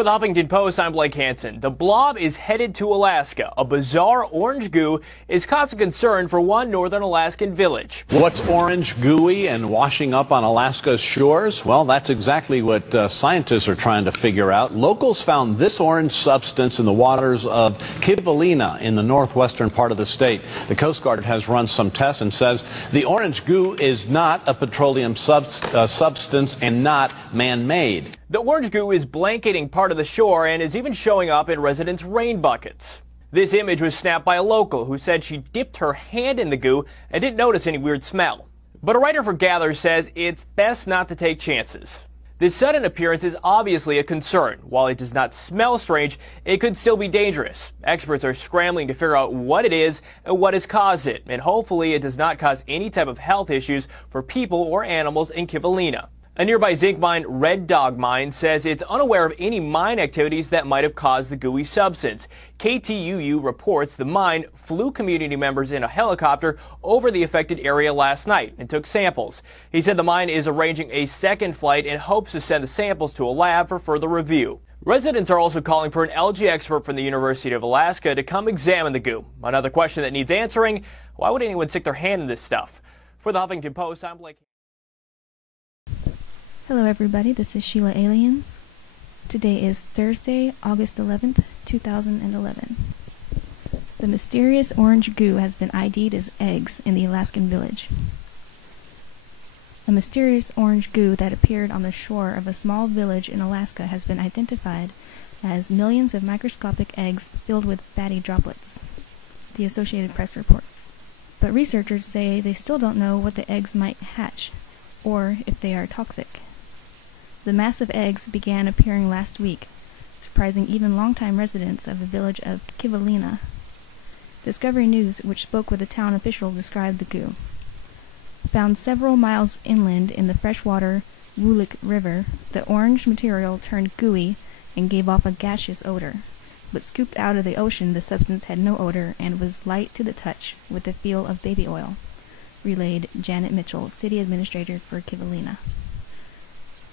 For the Huffington Post, I'm Blake Hansen. The blob is headed to Alaska. A bizarre orange goo is causing concern for one northern Alaskan village. What's orange, gooey, and washing up on Alaska's shores? Well, that's exactly what scientists are trying to figure out. Locals found this orange substance in the waters of Kivalina in the northwestern part of the state. The Coast Guard has run some tests and says the orange goo is not a petroleum substance and not man-made. The orange goo is blanketing part of the shore and is even showing up in residents' rain buckets. This image was snapped by a local who said she dipped her hand in the goo and didn't notice any weird smell. But a writer for Gather says it's best not to take chances. This sudden appearance is obviously a concern. While it does not smell strange, it could still be dangerous. Experts are scrambling to figure out what it is and what has caused it, and hopefully it does not cause any type of health issues for people or animals in Kivalina. A nearby zinc mine, Red Dog Mine, says it's unaware of any mine activities that might have caused the gooey substance. KTUU reports the mine flew community members in a helicopter over the affected area last night and took samples. He said the mine is arranging a second flight and hopes to send the samples to a lab for further review. Residents are also calling for an algae expert from the University of Alaska to come examine the goo. Another question that needs answering: why would anyone stick their hand in this stuff? For the Huffington Post, I'm Blake. Hello everybody, this is Sheila Aliens. Today is Thursday, August 11th, 2011. The mysterious orange goo has been IDed as eggs in the Alaskan village. A mysterious orange goo that appeared on the shore of a small village in Alaska has been identified as millions of microscopic eggs filled with fatty droplets, the Associated Press reports. But researchers say they still don't know what the eggs might hatch, or if they are toxic. The massive eggs began appearing last week, surprising even longtime residents of the village of Kivalina. Discovery News, which spoke with a town official, described the goo. Found several miles inland in the freshwater Wulik River, the orange material turned gooey and gave off a gaseous odor. But scooped out of the ocean, the substance had no odor and was light to the touch with the feel of baby oil, relayed Janet Mitchell, city administrator for Kivalina.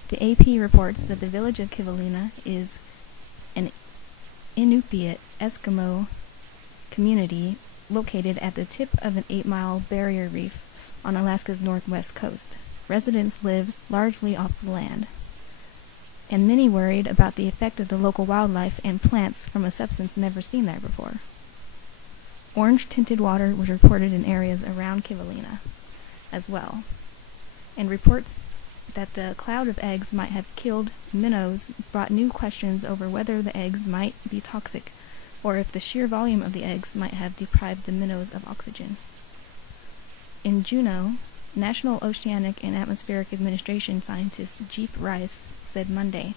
The AP reports that the village of Kivalina is an Inupiat Eskimo community located at the tip of an 8-mile barrier reef on Alaska's northwest coast. Residents live largely off the land, and many worried about the effect of the local wildlife and plants from a substance never seen there before. Orange-tinted water was reported in areas around Kivalina as well, and reports that the cloud of eggs might have killed minnows brought new questions over whether the eggs might be toxic, or if the sheer volume of the eggs might have deprived the minnows of oxygen. In Juneau, National Oceanic and Atmospheric Administration scientist Jeep Rice said Monday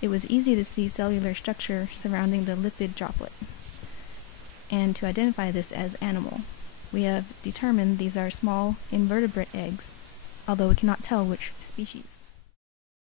it was easy to see cellular structure surrounding the lipid droplet, and to identify this as animal. We have determined these are small invertebrate eggs, although we cannot tell which species.